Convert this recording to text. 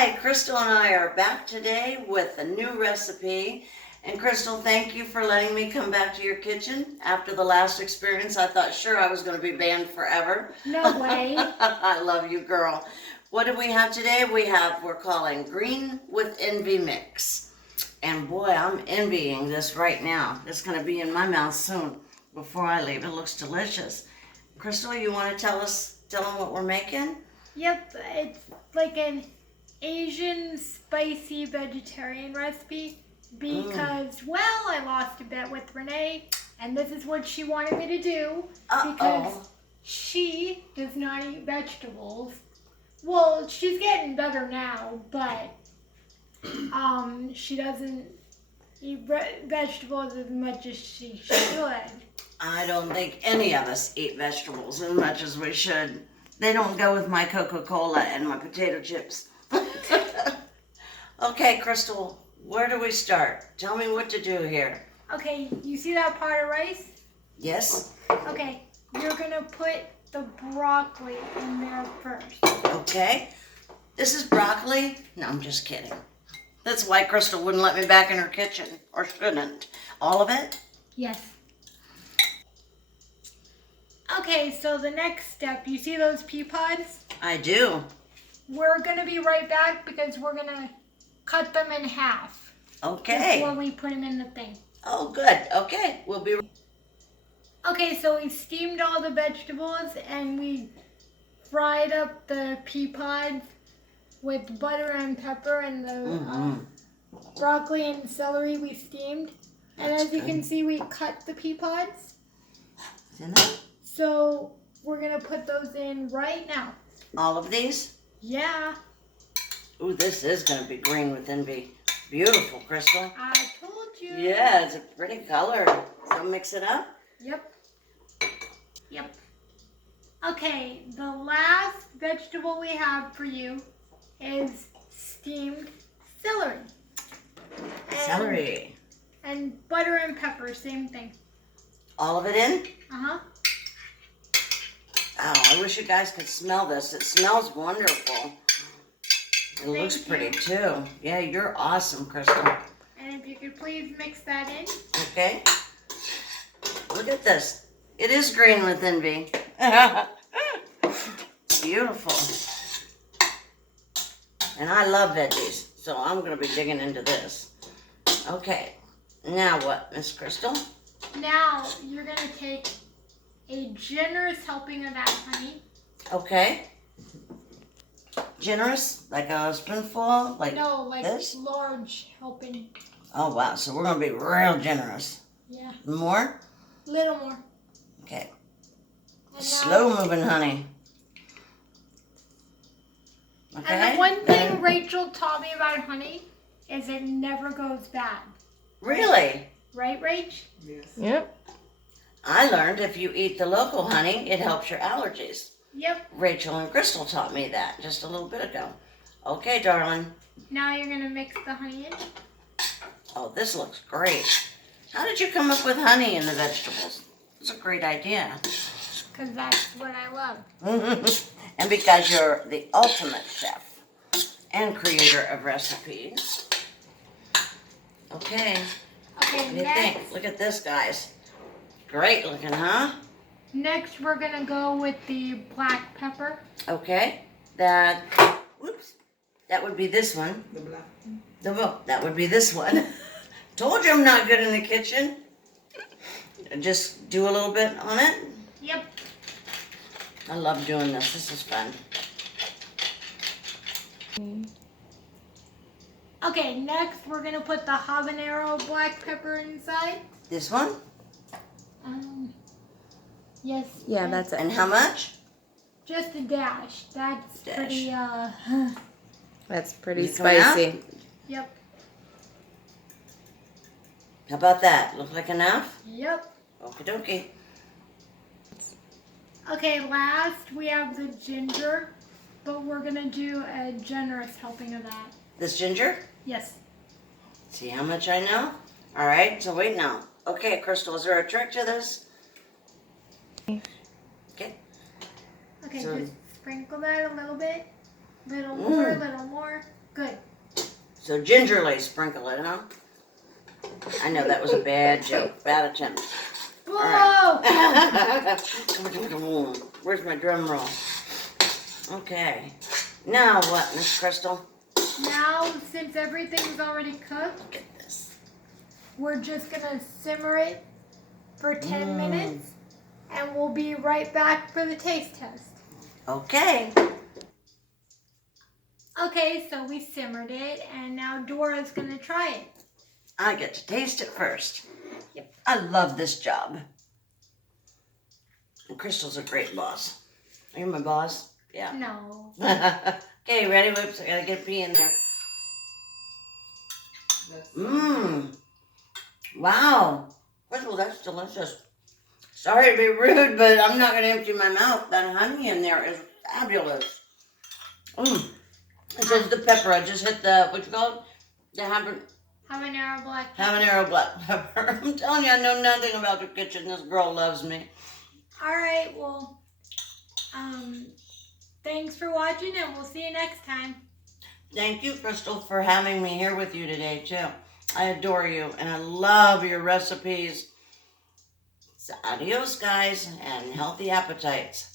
Hi, Crystal and I are back today with a new recipe. And Crystal, thank you for letting me come back to your kitchen. After the last experience, I thought sure I was going to be banned forever. No way. I love you, girl. What do we have today? We're calling Green with Envy Mix. And boy, I'm envying this right now. It's going to be in my mouth soon before I leave. It looks delicious. Crystal, you want to tell them what we're making? Yep, it's like an Asian spicy vegetarian recipe because, well, I lost a bet with Renee, and this is what she wanted me to do because she does not eat vegetables. Well, she's getting better now, but she doesn't eat vegetables as much as she should. I don't think any of us eat vegetables as much as we should. They don't go with my Coca-Cola and my potato chips. Okay, Crystal, where do we start? Tell me what to do here. Okay, you see that pot of rice? Yes? Okay, you're gonna put the broccoli in there first. Okay. This is broccoli? No, I'm just kidding. That's why Crystal wouldn't let me back in her kitchen, or shouldn't. All of it? Yes. Okay, so the next step, you see those pea pods? I do. We're gonna be right back because we're gonna cut them in half. Okay. Before we put them in the thing. Oh, good. Okay, we'll be... Okay, so we steamed all the vegetables and we fried up the pea pods with butter and pepper and the broccoli and celery we steamed. And as you can see, we cut the pea pods. Isn't that? So we're gonna put those in right now. All of these? Yeah. Ooh, this is going to be green with envy. Beautiful, Crystal. I told you. Yeah, it's a pretty color. So mix it up. Yep. Yep. Okay, the last vegetable we have for you is steamed celery. Celery. And butter and pepper, same thing. All of it in? Uh-huh. Oh, I wish you guys could smell this. It smells wonderful. It looks pretty too. Yeah, you're awesome, Crystal. And if you could please mix that in. Okay. Look at this. It is green with envy. Beautiful. And I love veggies, so I'm going to be digging into this. Okay. Now what, Miss Crystal? Now you're going to take a generous helping of that honey. Okay. Generous? Like a spoonful? Like no, like this? large helping. Oh, wow. So we're going to be real generous. Yeah. More? Little more. Okay. And Slow moving honey. Okay. And the one thing Rachel taught me about honey is it never goes bad. Really? Right, Rach? Yes. Yep. I learned if you eat the local honey, it helps your allergies. Yep. Rachel and Crystal taught me that just a little bit ago. Okay, darling. Now you're going to mix the honey in. Oh, this looks great. How did you come up with honey in the vegetables? It's a great idea. Because that's what I love. And because you're the ultimate chef and creator of recipes. Okay. Okay, What do you think? Look at this, guys. Great looking, huh? Next, we're going to go with the black pepper. Okay. That would be this one. The black. That would be this one. Told you I'm not good in the kitchen. Just do a little bit on it. Yep. I love doing this. This is fun. Okay, next we're going to put the habanero black pepper inside. This one? Yes. Yeah, that's it. And how much? Just a dash. That's pretty, That's pretty You coming out? spicy. Yep. How about that? Look like enough? Yep. Okie dokie. Okay, last we have the ginger, but we're going to do a generous helping of that. This ginger? Yes. See how much I know? All right, so wait now. Okay, Crystal, is there a trick to this? Okay. Okay, So- just sprinkle that a little bit. Little more, little more. So gingerly sprinkle it, huh? I know that was a bad joke, bad attempt. Whoa! Where's my drum roll? Okay. Now what, Miss Crystal? Now, since everything's already cooked, Look at this. we're just gonna simmer it for 10 minutes, and we'll be right back for the taste test. Okay. Okay, so we simmered it, and now Dora's gonna try it. I get to taste it first. Yep. I love this job. And Crystal's a great boss. Are you my boss? Yeah. No. Okay, ready? Whoops, I gotta get pee in there. Mmm. Wow. Crystal, that's delicious. Sorry to be rude, but I'm not gonna empty my mouth. That honey in there is fabulous. Mmm. It says the pepper. I just hit the, what you call it? The Habanero black pepper. habanero black pepper. I'm telling you, I know nothing about the kitchen. This girl loves me. All right, well, thanks for watching, and we'll see you next time. Thank you, Crystal, for having me here with you today, too. I adore you, and I love your recipes. So adios, guys, and healthy appetites.